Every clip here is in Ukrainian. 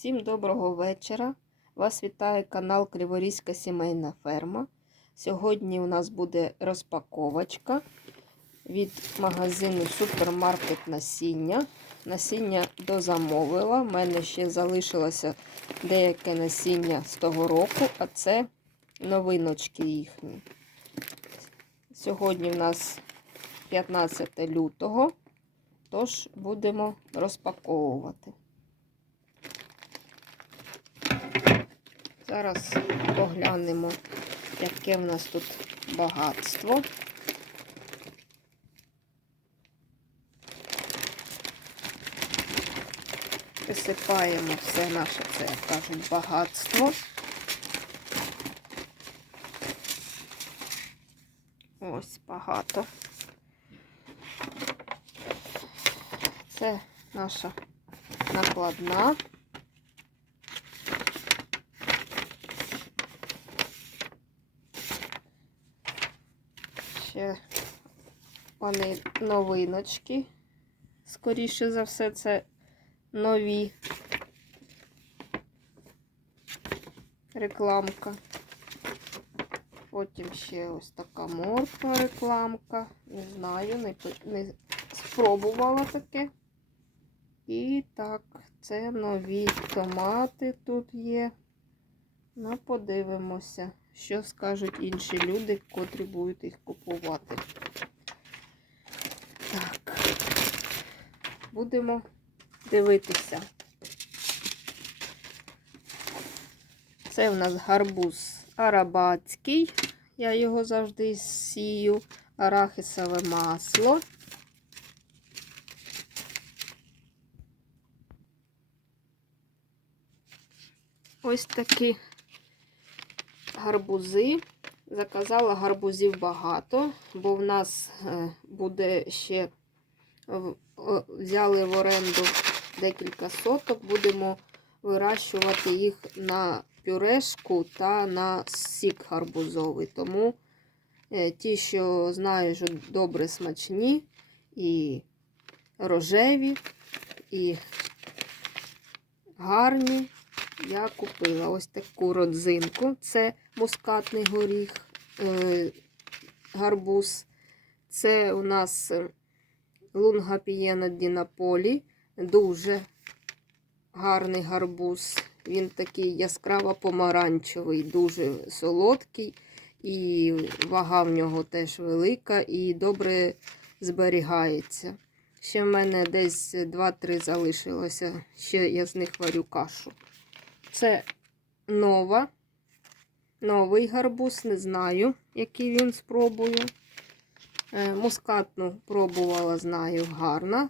Всім доброго вечора. Вас вітає канал Криворізька сімейна ферма. Сьогодні у нас буде розпаковочка від магазину Супермаркет Насіння. Насіння дозамовила. У мене ще залишилося деяке насіння з того року, а це новиночки їхні. Сьогодні в нас 15 лютого, тож будемо розпаковувати. Зараз поглянемо, яке в нас тут багатство. Присипаємо все наше, це як кажуть, багатство. Ось багато. Це наша накладна. Ще вони новиночки. Скоріше за все, це нові рекламка. Потім ще ось така морква рекламка. Не знаю, не, не спробувала таке. І так, це нові томати тут є. Ну, подивимося, що скажуть інші люди, котрі будуть їх купувати. Так, будемо дивитися. Це в нас гарбуз арабатський. Я його завжди сію. Арахісове масло. Ось такі гарбузи. Заказала гарбузів багато, бо в нас буде ще взяли в оренду декілька соток, будемо вирощувати їх на пюрешку та на сік гарбузовий. Тому ті, що знаю, що добре смачні, і рожеві, і гарні, я купила ось таку родзинку. Це мускатний горіх, гарбуз. Це у нас лунга пієна дінаполі. Дуже гарний гарбуз. Він такий яскраво помаранчевий, дуже солодкий, і вага в нього теж велика і добре зберігається. Ще в мене десь 2-3 залишилося, ще я з них варю кашу. Це нова, новий гарбуз, не знаю, який він спробую. Мускатну пробувала, знаю, гарна.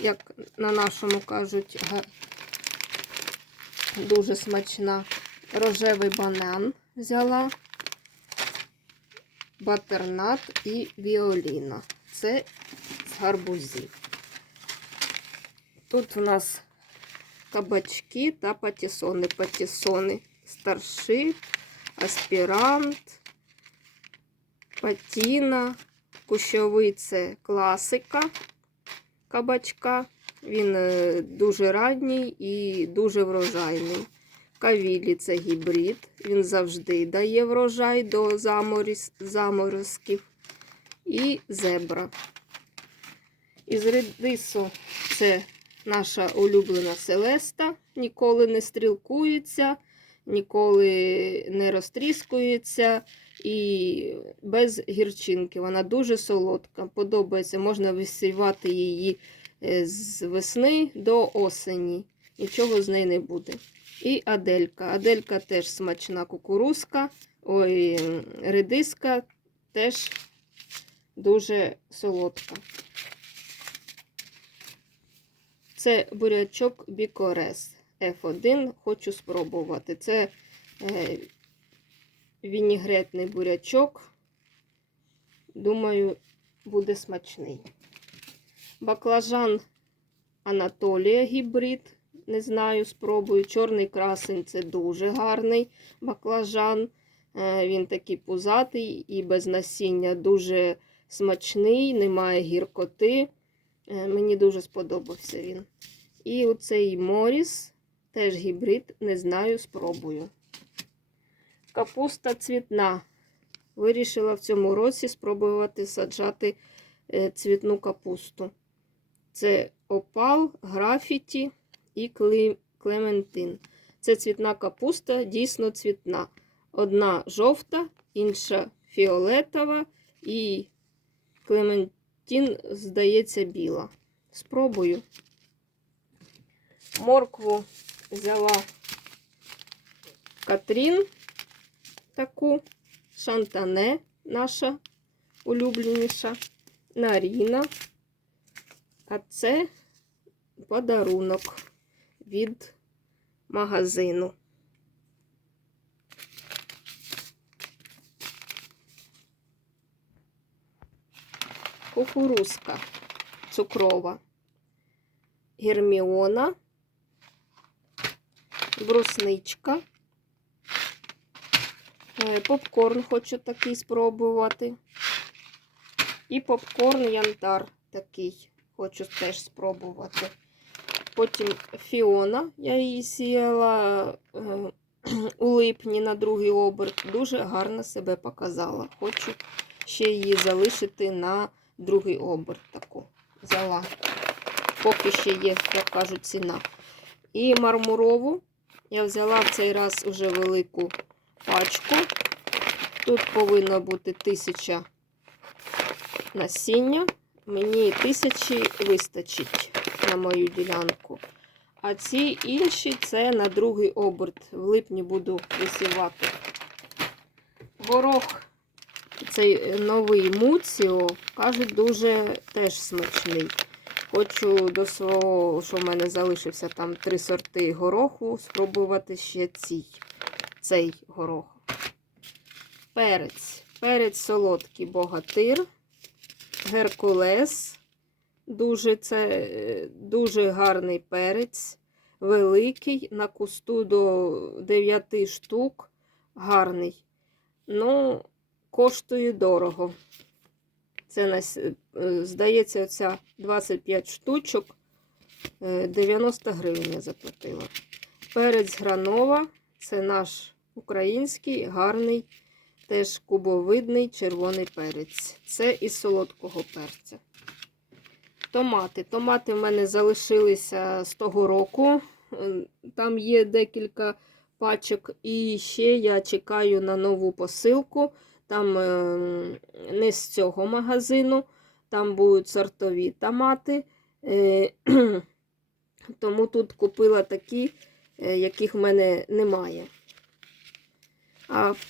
Як на нашому кажуть, дуже смачна. Рожевий банан взяла, батернат і віоліна. Це з гарбузів. Тут у нас кабачки та патісони. Патісони старші, аспірант, патіна. Кущовий це класика кабачка. Він дуже радній і дуже врожайний. Кавілі це гібрид. Він завжди дає врожай до заморозків. І зебра. Із редису це наша улюблена селеста. Ніколи не стрілкується, ніколи не розтріскується і без гірчинки. Вона дуже солодка. Подобається, можна висівати її з весни до осені. Нічого з неї не буде. І аделька. Аделька теж смачна кукурузка, ой, редиска теж дуже солодка. Це бурячок Бікорес F1. Хочу спробувати. Це е, вінігретний бурячок. Думаю, буде смачний. Баклажан Анатолія гібрид. Не знаю, спробую. Чорний красень це дуже гарний баклажан. Він такий пузатий і без насіння дуже смачний, немає гіркоти. Мені дуже сподобався він. І оцей Моріс Теж гібрид, не знаю, спробую. Капуста цвітна. Вирішила в цьому році спробувати саджати е, цвітну капусту. Це опал, графіті і клементин. Це цвітна капуста, дійсно цвітна. Одна жовта, інша фіолетова і клементин, здається, біла. Спробую. Моркву взяла Катрін таку, шантане наша улюбленіша, Наріна. А це подарунок від магазину. Кукурузка цукрова, герміона, брусничка. Е, Попкорн хочу такий спробувати. І попкорн янтар такий хочу теж спробувати. Потім Фіона, я її сіяла е, у липні на другий оберт. Дуже гарно себе показала. Хочу ще її залишити на другий оберт таку. Взяла. Поки ще є, як кажуть, ціна. І мармурову я взяла в цей раз уже велику пачку. Тут повинно бути тисяча насіння. Мені тисячі вистачить на мою ділянку. А ці інші це на другий оберт. В липні буду висівати. Горох, цей е, новий муціо, кажуть, дуже теж смачний. Хочу до свого, що в мене залишився там три сорти гороху, спробувати ще цей, цей горох. Перець. Перець солодкий богатир. Геркулес. Дуже, це, е, дуже гарний перець. Великий, на кусту до 9 штук. Гарний. Ну, коштує дорого. Це, е, здається, оця 25 штучок. е, 90 гривень я заплатила. Перець гранова. Це наш український, гарний, теж кубовидний червоний перець. Це із солодкого перця. Томати. Томати в мене залишилися з того року. Е, Там є декілька пачок. І ще я чекаю на нову посилку. Там е, не з цього магазину, там будуть сортові томати. Е, Тому тут купила такі, е, яких в мене немає. А в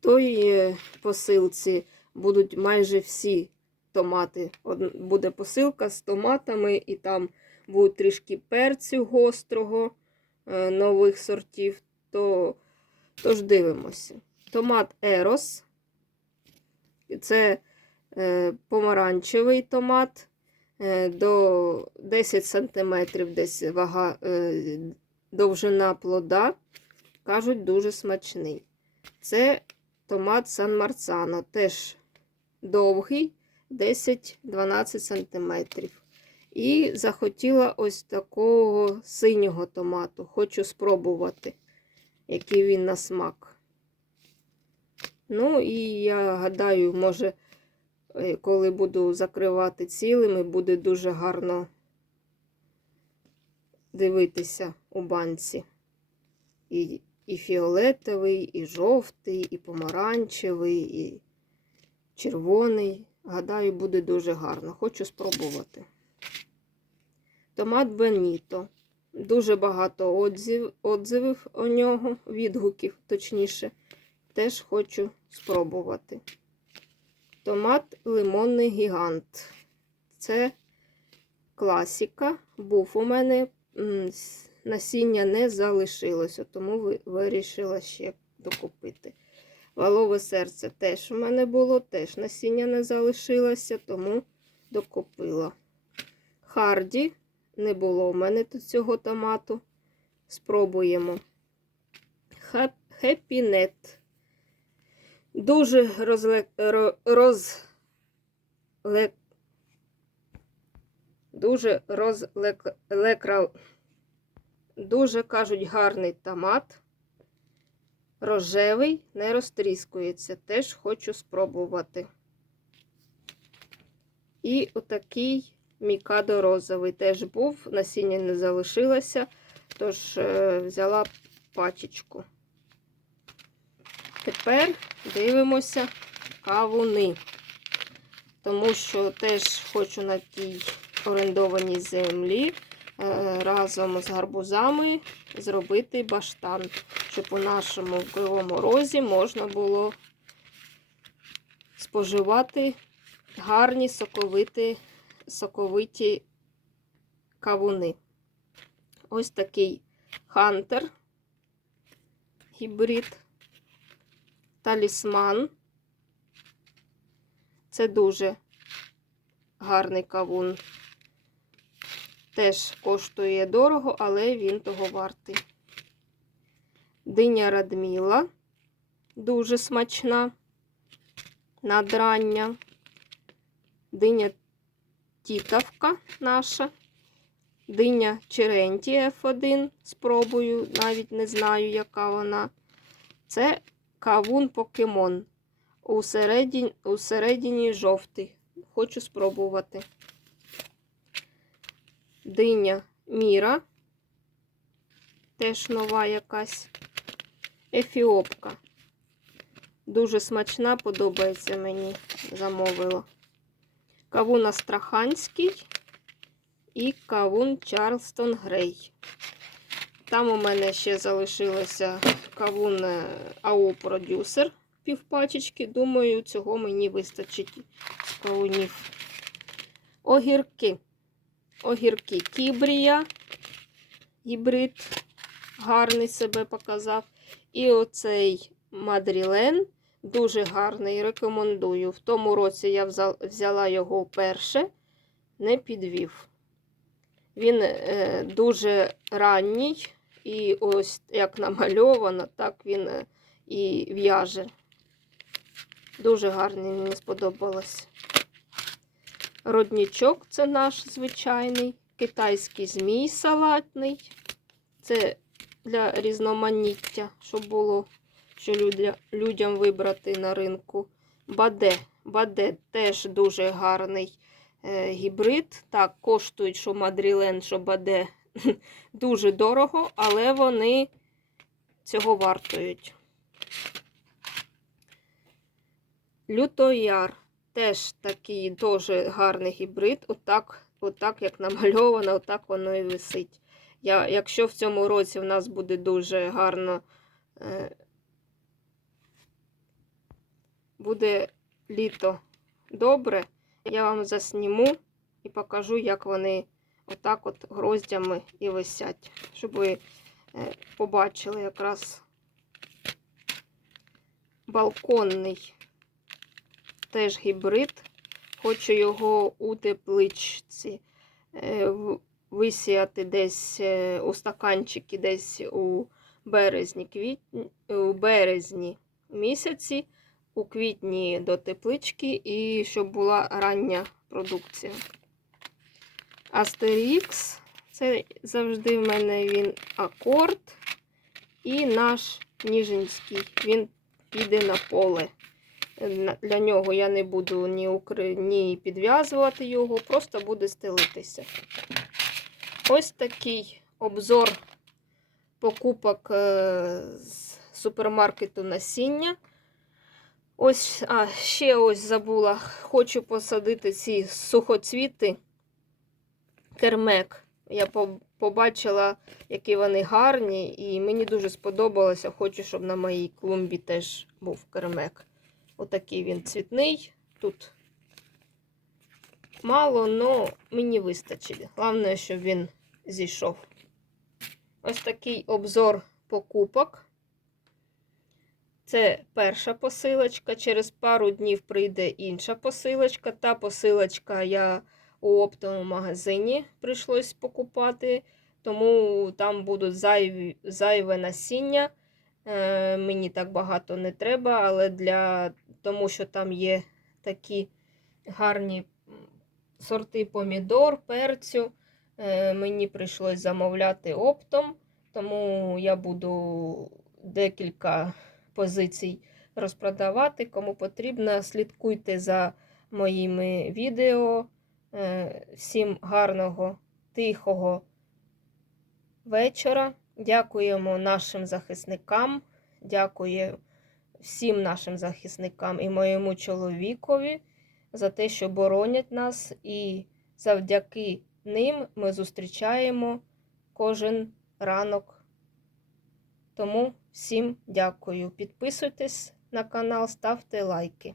той е, посилці будуть майже всі томати. Буде посилка з томатами, і там буде трішки перцю гострого, нових сортів. То, тож дивимося. Томат Ерос. Це е, помаранчевий томат. Е, до 10 см десь вага, е, довжина плода. Кажуть, дуже смачний. Це томат Сан Марцано. Теж довгий, 10-12 см. І захотіла ось такого синього томату. Хочу спробувати, який він на смак. Ну, і я гадаю, може, е, коли буду закривати цілими, буде дуже гарно дивитися у банці. І, і фіолетовий, і жовтий, і помаранчевий, і червоний. Гадаю, буде дуже гарно. Хочу спробувати. Томат Беніто. Дуже багато отзив, отзивів у нього, відгуків, точніше. Теж хочу спробувати. Томат лимонний гігант. Це класика. Був у мене насіння не залишилося, тому вирішила ще докупити. Валове серце теж у мене було, теж насіння не залишилося, тому докупила. Харді не було у мене тут цього томату. Спробуємо. Хеппінет. Дуже розле... роз... ле- Дуже розлекрав... дуже кажуть гарний томат. Рожевий, не розтріскується. Теж хочу спробувати. І отакий мікадо розовий теж був, насіння не залишилося, тож е, взяла пачечку. Тепер дивимося кавуни, тому що теж хочу на тій орендованій землі е, разом з гарбузами зробити баштан, щоб у нашому кривому розі можна було споживати гарні соковиті, соковиті кавуни. Ось такий хантер, гібрид, талісман. Це дуже гарний кавун. Теж коштує дорого, але він того вартий. Диня радміла дуже смачна, надрання. Диня тітавка наша. Диня Черенті F1. Спробую, навіть не знаю, яка вона. Це кавун покемон. Усередині, усередині жовтий. Хочу спробувати. Диня Міра. Теж нова якась. Ефіопка. Дуже смачна, подобається мені. Замовила. Кавун Астраханський і кавун Чарлстон Грей. Там у мене ще залишилося кавун АО продюсер півпачечки. Думаю, цього мені вистачить з кавунів. Огірки. Огірки Кібрія. Гібрид гарний себе показав. І оцей Мадрілен дуже гарний. Рекомендую. В тому році я взяла його вперше, не підвів. Він е, дуже ранній, і ось як намальовано, так він е, і в'яже. Дуже гарний, мені сподобалось. Роднічок це наш звичайний, китайський змій салатний. Це для різноманіття, щоб було що людя, людям вибрати на ринку. Баде. Баде теж дуже гарний е, гібрид. Так, коштують, що Мадрілен, що Баде дуже дорого, але вони цього вартують. Лютояр теж такий дуже гарний гібрид. Отак, отак як намальовано, отак воно і висить. Я, Якщо в цьому році в нас буде дуже гарно, е, буде літо добре, я вам засніму і покажу, як вони отак от гроздями і висять, щоб ви е, побачили якраз балконний теж гібрид. Хочу його у тепличці е, висіяти десь е, у стаканчики, десь у березні, квітні, у березні місяці, у квітні до теплички і щоб була рання продукція. Астерікс це завжди в мене він акорд. І наш Ніжинський, він піде на поле. Для нього я не буду ні укри... ні підв'язувати його, просто буде стелитися. Ось такий обзор покупок е, з супермаркету насіння. Ось, а, ще ось забула, хочу посадити ці сухоцвіти кермек. Я побачила, які вони гарні, і мені дуже сподобалося. Хочу, щоб на моїй клумбі теж був кермек. Отакий він цвітний. Тут мало, але мені вистачить. Головне, щоб він зійшов. Ось такий обзор покупок. Це перша посилочка. Через пару днів прийде інша посилочка. Та посилочка я у оптовому магазині прийшлось покупати, тому там будуть зайві, зайве насіння. Е, Мені так багато не треба, але для тому що там є такі гарні сорти помідор, перцю. Е, Мені прийшлось замовляти оптом. тому я буду декілька позицій розпродавати. Кому потрібно, слідкуйте за моїми відео. Е, Всім гарного, тихого вечора. Дякуємо нашим захисникам. Дякую всім нашим захисникам і моєму чоловікові за те, що боронять нас, і завдяки ним ми зустрічаємо кожен ранок. Тому всім дякую. Підписуйтесь на канал, ставте лайки.